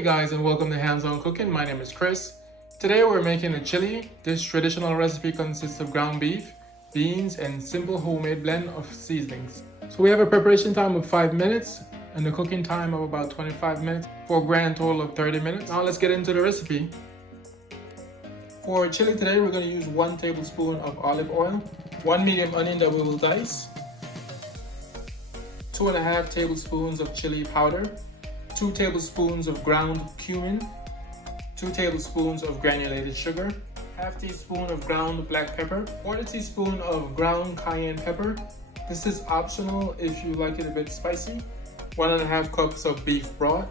Hey guys, and welcome to Hands On Cooking. My name is Chris. Today we're making a chili. This traditional recipe consists of ground beef, beans, and simple homemade blend of seasonings. So we have a preparation time of 5 minutes and a cooking time of about 25 minutes for a grand total of 30 minutes. Now let's get into the recipe. For chili today, we're going to use 1 tablespoon of olive oil, 1 medium onion that we will dice, 2.5 tablespoons of chili powder, 2 tablespoons of ground cumin, 2 tablespoons of granulated sugar, half teaspoon of ground black pepper, 1/4 teaspoon of ground cayenne pepper. This is optional if you like it a bit spicy. 1.5 cups of beef broth,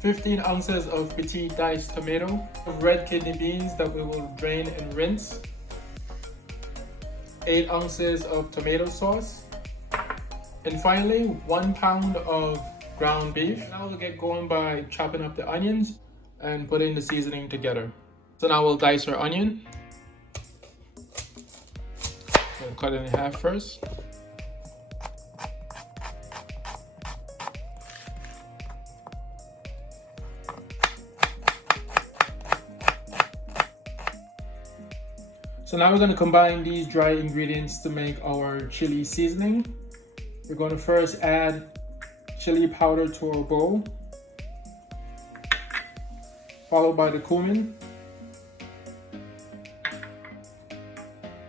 15 ounces of petite diced tomato, of red kidney beans that we will drain and rinse, 8 ounces of tomato sauce, and finally 1 pound of ground beef. Now we'll get going by chopping up the onions and putting the seasoning together. So now we'll dice our onion. We'll cut it in half first. So now we're going to combine these dry ingredients to make our chili seasoning. We're going to first add chili powder to our bowl, followed by the cumin,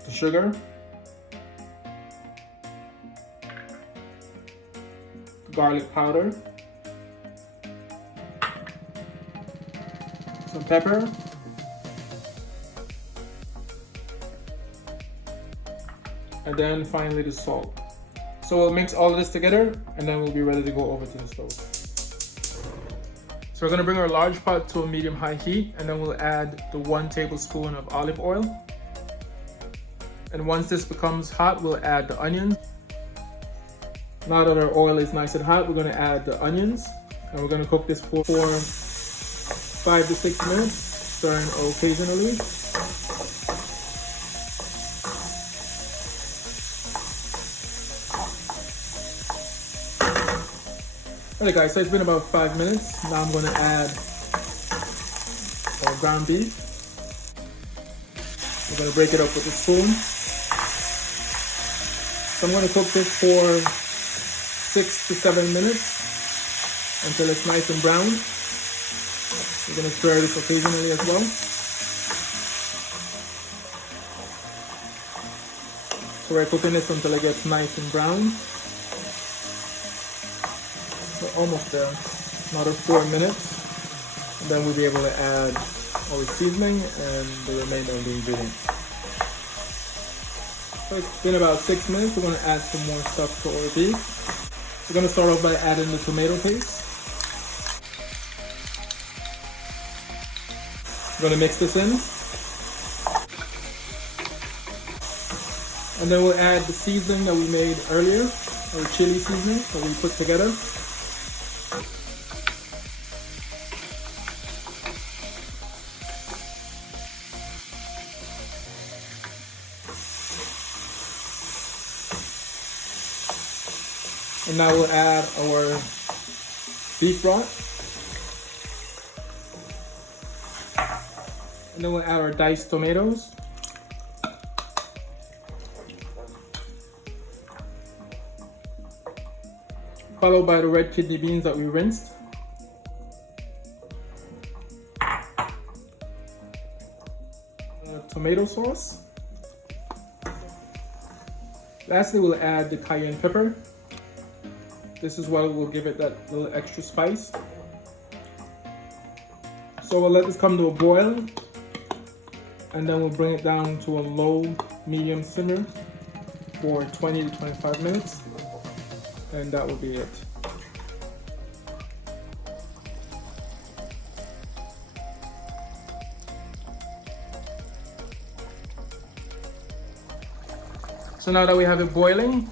the sugar, the garlic powder, some pepper, and then finally the salt. So we'll mix all of this together and then we'll be ready to go over to the stove. So we're gonna bring our large pot to a medium-high heat and then we'll add the 1 tablespoon of olive oil. And once this becomes hot, we'll add the onions. Now that our oil is nice and hot, we're gonna add the onions and we're gonna cook this for 5 to 6 minutes, stirring occasionally. Alright guys, so it's been about 5 minutes. Now I'm going to add our ground beef. We're going to break it up with a spoon. So I'm going to cook this for 6 to 7 minutes until it's nice and brown. We're going to stir this occasionally as well. So we're cooking this until it gets nice and brown. We're almost there. Another 4 minutes, and then we'll be able to add our seasoning and the remainder of the ingredients. So it's been about 6 minutes. We're going to add some more stuff to our beef. We're going to start off by adding the tomato paste. We're going to mix this in, and then we'll add the seasoning that we made earlier, our chili seasoning that we put together. And now we'll add our beef broth. And then we'll add our diced tomatoes. Followed by the red kidney beans that we rinsed. Tomato sauce. Lastly, we'll add the cayenne pepper. This is what will give it that little extra spice. So we'll let this come to a boil and then we'll bring it down to a low medium simmer for 20 to 25 minutes, and that will be it. So now that we have it boiling,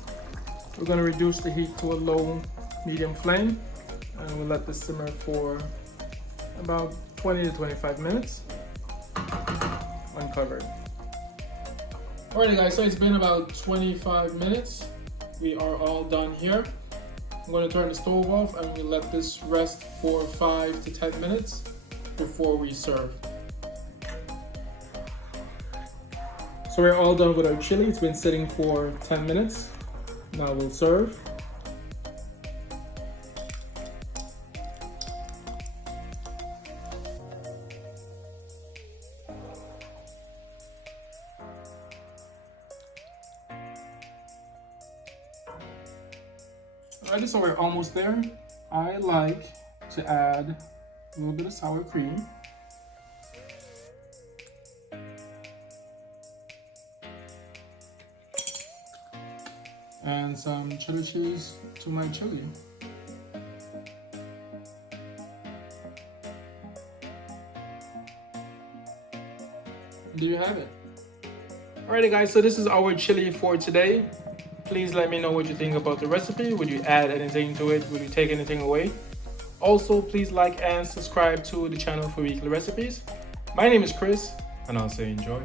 we're going to reduce the heat to a low medium flame and we'll let this simmer for about 20 to 25 minutes uncovered. Alrighty guys, so it's been about 25 minutes. We are all done here. I'm going to turn the stove off and we let this rest for 5 to 10 minutes before we serve. So we're all done with our chili. It's been sitting for 10 minutes. Now we'll serve. Alright, so we're almost there. I like to add a little bit of sour cream. And some chili cheese to my chili. There you have it. Alrighty guys, so this is our chili for today. Please let me know what you think about the recipe. Would you add anything to it? Would you take anything away? Also, please like and subscribe to the channel for weekly recipes. My name is Chris, and I'll say enjoy.